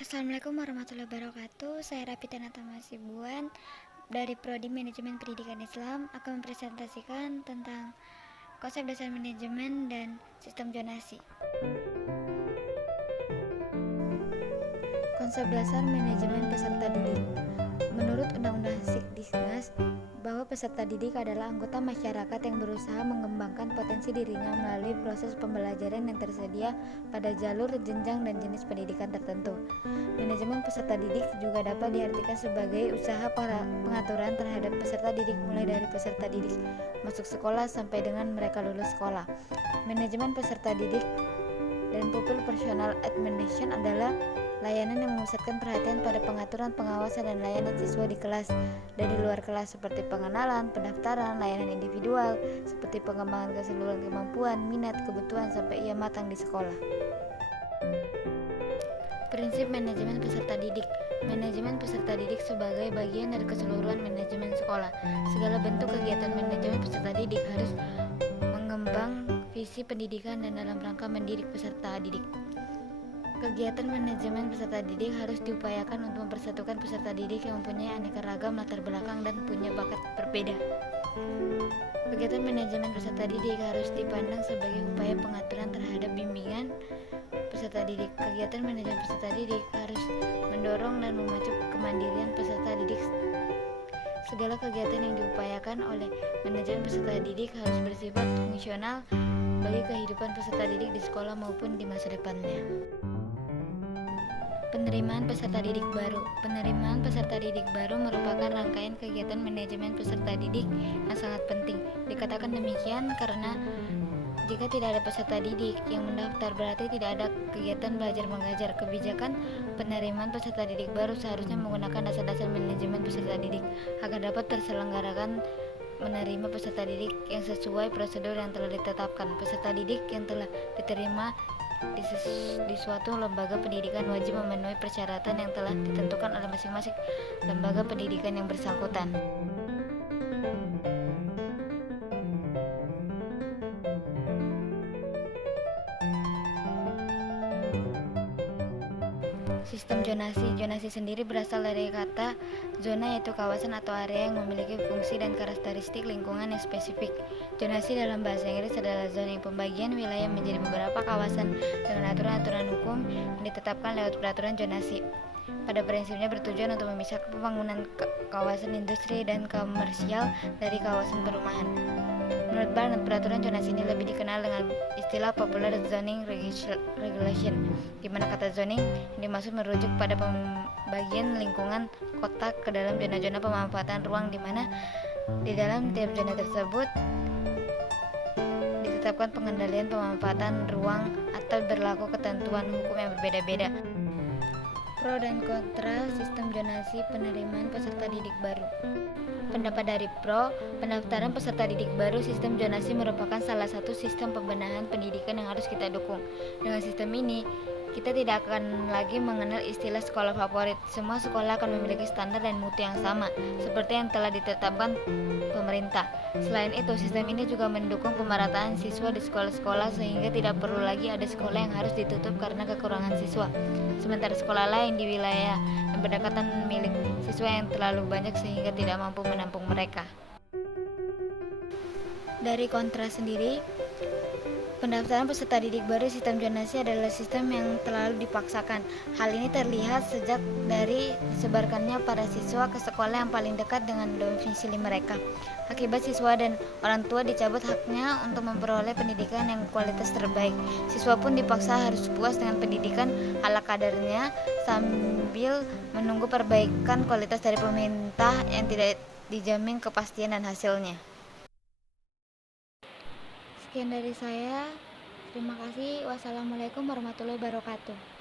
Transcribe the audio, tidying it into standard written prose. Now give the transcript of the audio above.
Assalamualaikum warahmatullahi wabarakatuh. Saya Rafita Natama Sibuan dari Prodi Manajemen Pendidikan Islam akan mempresentasikan tentang konsep dasar manajemen dan sistem zonasi. Konsep dasar manajemen peserta didik. Menurut Undang-Undang Sikdiknas, bahwa peserta didik adalah anggota masyarakat yang berusaha mengembangkan potensi dirinya melalui proses pembelajaran yang tersedia pada jalur, jenjang, dan jenis pendidikan tertentu. Manajemen peserta didik juga dapat diartikan sebagai usaha pengaturan terhadap peserta didik mulai dari peserta didik masuk sekolah sampai dengan mereka lulus sekolah. Manajemen peserta didik dan Pupil Personal Administration adalah layanan yang memusatkan perhatian pada pengaturan, pengawasan, dan layanan siswa di kelas dan di luar kelas seperti pengenalan, pendaftaran, layanan individual seperti pengembangan keseluruhan kemampuan, minat, kebutuhan sampai ia matang di sekolah. Prinsip manajemen peserta didik. Manajemen peserta didik sebagai bagian dari keseluruhan manajemen sekolah. Segala bentuk kegiatan manajemen peserta didik harus mengembang visi pendidikan dan dalam rangka mendidik peserta didik. Kegiatan manajemen peserta didik harus diupayakan untuk mempersatukan peserta didik yang mempunyai aneka ragam latar belakang dan punya bakat berbeda. Kegiatan manajemen peserta didik harus dipandang sebagai upaya pengaturan terhadap bimbingan peserta didik. Kegiatan manajemen peserta didik harus mendorong dan memacu kemandirian peserta didik. Segala kegiatan yang diupayakan oleh manajemen peserta didik harus bersifat fungsional bagi kehidupan peserta didik di sekolah maupun di masa depannya. Penerimaan peserta didik baru. Penerimaan peserta didik baru merupakan rangkaian kegiatan manajemen peserta didik yang sangat penting. Dikatakan demikian karena jika tidak ada peserta didik yang mendaftar, berarti tidak ada kegiatan belajar mengajar. Kebijakan penerimaan peserta didik baru seharusnya menggunakan dasar-dasar manajemen peserta didik agar dapat terselenggarakan menerima peserta didik yang sesuai prosedur yang telah ditetapkan. Peserta didik yang telah diterima di suatu lembaga pendidikan wajib memenuhi persyaratan yang telah ditentukan oleh masing-masing lembaga pendidikan yang bersangkutan. Sistem zonasi. Zonasi sendiri berasal dari kata zona, yaitu kawasan atau area yang memiliki fungsi dan karakteristik lingkungan yang spesifik. Zonasi dalam bahasa Inggris adalah zoning, pembagian wilayah menjadi beberapa kawasan dengan aturan-aturan hukum yang ditetapkan lewat peraturan zonasi. Pada prinsipnya bertujuan untuk memisahkan pembangunan kawasan industri dan komersial dari kawasan perumahan. Menurut Barnett, peraturan zonasi ini lebih dikenal dengan istilah populer zoning regulation, di mana kata zoning yang dimaksud merujuk pada pembagian lingkungan kota ke dalam zona-zona pemanfaatan ruang, di mana di dalam tiap zona tersebut ditetapkan pengendalian pemanfaatan ruang atau berlaku ketentuan hukum yang berbeda-beda. Pro dan kontra sistem zonasi penerimaan peserta didik baru. Pendapat dari pro, pendaftaran peserta didik baru sistem zonasi merupakan salah satu sistem pembenahan pendidikan yang harus kita dukung. Dengan sistem ini, kita tidak akan lagi mengenal istilah sekolah favorit. Semua sekolah akan memiliki standar dan mutu yang sama, seperti yang telah ditetapkan pemerintah. Selain itu, sistem ini juga mendukung pemerataan siswa di sekolah-sekolah sehingga tidak perlu lagi ada sekolah yang harus ditutup karena kekurangan siswa. Sementara sekolah lain di wilayah yang berdekatan milik siswa yang terlalu banyak sehingga tidak mampu menampung mereka. Dari kontra sendiri, pendaftaran peserta didik baru sistem zonasi adalah sistem yang terlalu dipaksakan. Hal ini terlihat sejak dari disebarkannya para siswa ke sekolah yang paling dekat dengan domisili mereka. Akibat siswa dan orang tua dicabut haknya untuk memperoleh pendidikan yang kualitas terbaik. Siswa pun dipaksa harus puas dengan pendidikan ala kadarnya sambil menunggu perbaikan kualitas dari pemerintah yang tidak dijamin kepastian dan hasilnya. Sekian dari saya. Terima kasih. Wassalamualaikum warahmatullahi wabarakatuh.